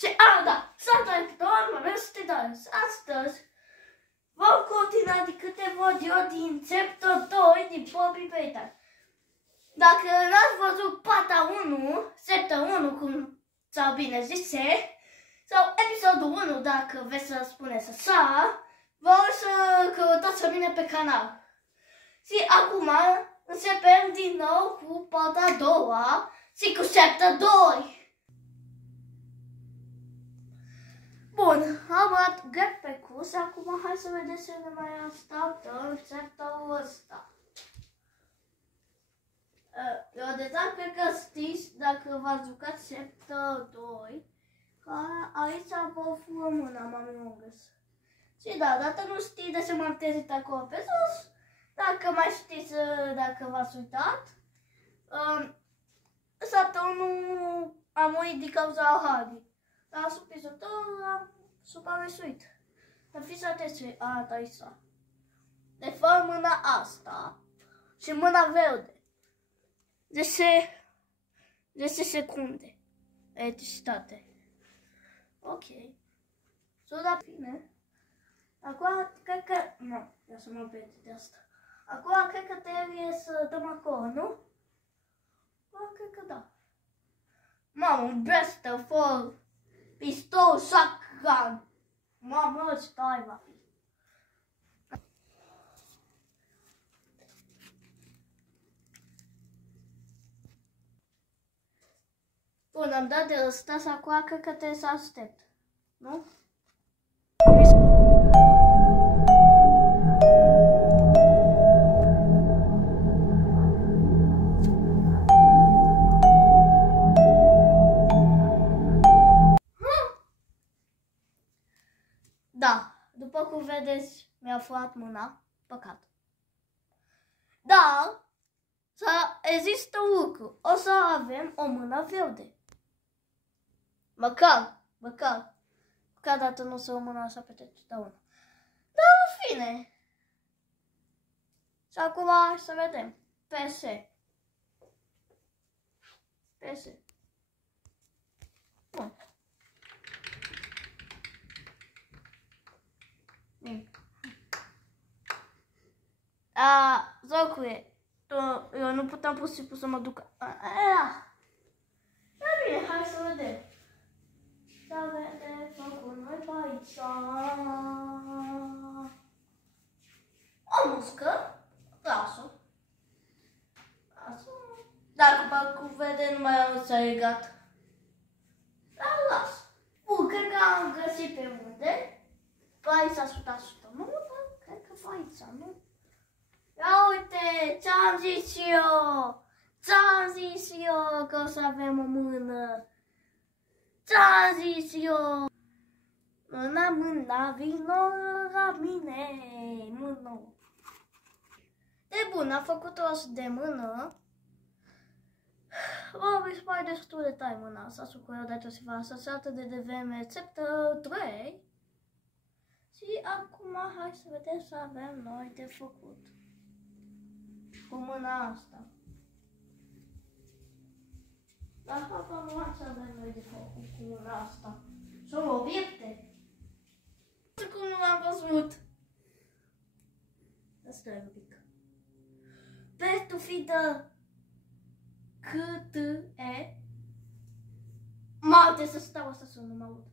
Și da, salutare tuturor, astăzi vom continua de câte văd eu din chapter 2 din Poppy Playtime. Dacă n-ați văzut partea 1, chapter 1, cum sau bine zice, sau episodul 1, dacă vreți să spuneți așa, vă rog să căutați pe mine pe canal. Și acum începem din nou cu partea a doua și cu chapter 2. Bun, am luat grep pe curs, acum hai să vedem ce ne mai așteaptă în chapterul ăsta. Eu deja cred că știți, dacă v-ați jucat chapter 2, că aici vă fură mâna, mami Ungus. Și da, dacă nu știi de ce m-am trezit acolo pe sus, dacă mai știți, dacă v-ați uitat, chapterul am murit din cauza Harry. Dar sub episodul am supraviețuit. Dar fiți atenți ce arată aici. De fără mâna asta și mâna verde. 10 secunde. Electricitate. Ok. Sună bine. Acum cred că... Nu, ia să mă plec de asta. Acum cred că trebuie să dăm acolo, nu? Acum cred că da. Mamă, un blaster for pistol shotgun. Mamă, ăsta va fi. Bun, am dat de ăsta și acum cred că trebuie să aștept. Nu? Da, după cum vedeți, mi-a furat mâna, păcat. Dar, există un lucru, o să avem o mână verde. Măcar dată nu o să o mână așa pe totdeauna. Dar, în fine. Și acum să vedem. PS. Bun. Zocule, eu nu puteam pur și simplu să mă duc. Da bine, hai să vedem. Să vedem făcut noi pe aici. O muscă. Lasă. Dacă cum vede nu mai am legat. Dar las. Bun, cred că am găsit pe unde. Pe aici 100%. Nu, cred că pe aici, nu? Ia uite, ți-am zis eu că o să avem o mână. Ți-am zis eu. Mâna, vino la mine, mână. E bun, am făcut o astfel de mână. Vă mai destul de tare mâna asta, să cu eu de să vă asociată de devreme chapter 3. Și acum hai să vedem să avem noi de făcut. Cu mâna asta. Dar acum nu să avem noi de făcut cu mâna asta. Sunt obiecte. Cum nu l-am văzut. Asta e un pic. Pentru fi de cât e. Trebuie să stau asta să nu mă aud.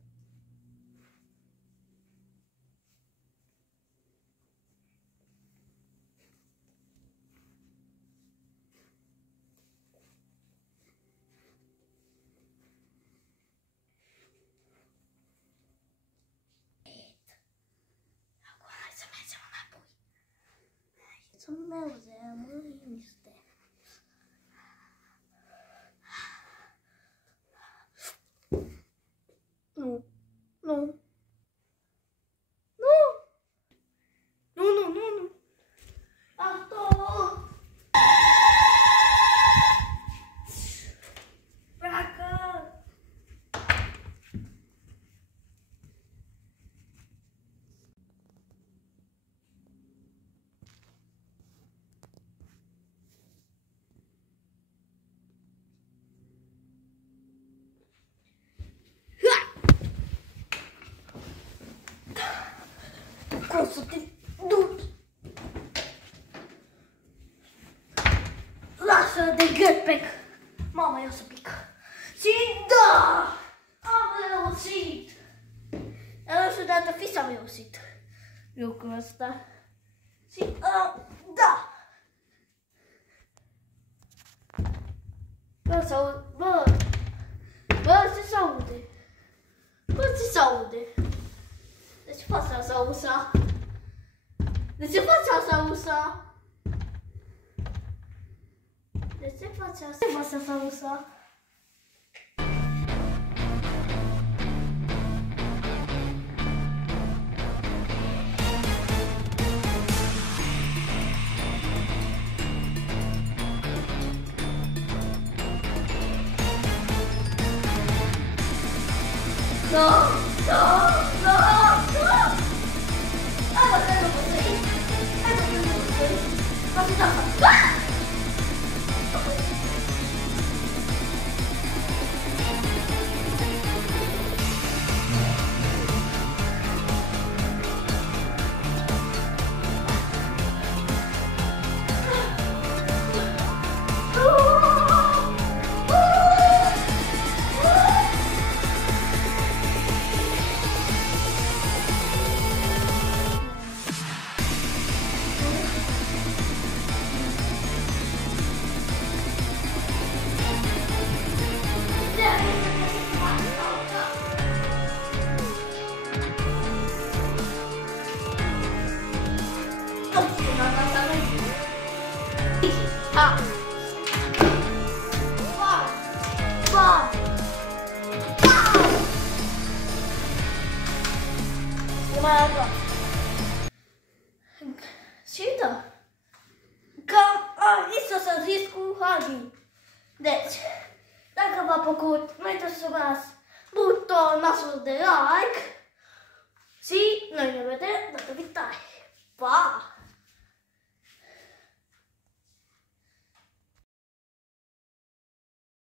Să mergem în liniște. Nu. Ator! Pleacă! vreau să te duci. Lasă de ghetpack. Mama, eu să pic. Și da! Am reușit! Eu știu dată fi s-am reușit lucrul ăsta. Și da! Bă, ce s-aude? Bă, ce s-aude? De ce faci asta, USA? De ce faci asta, USA? De ce faci asta? De ce faci asta, USA? No! No! No! No! Hai mă, trebuie să iei! Hai mă, trebuie să iei! Face asta! Și da, cam aici să zis cu Hagi. Deci, dacă v-a plăcut, nu uitați să dați butonul de like și noi ne vedem data viitoare. Pa!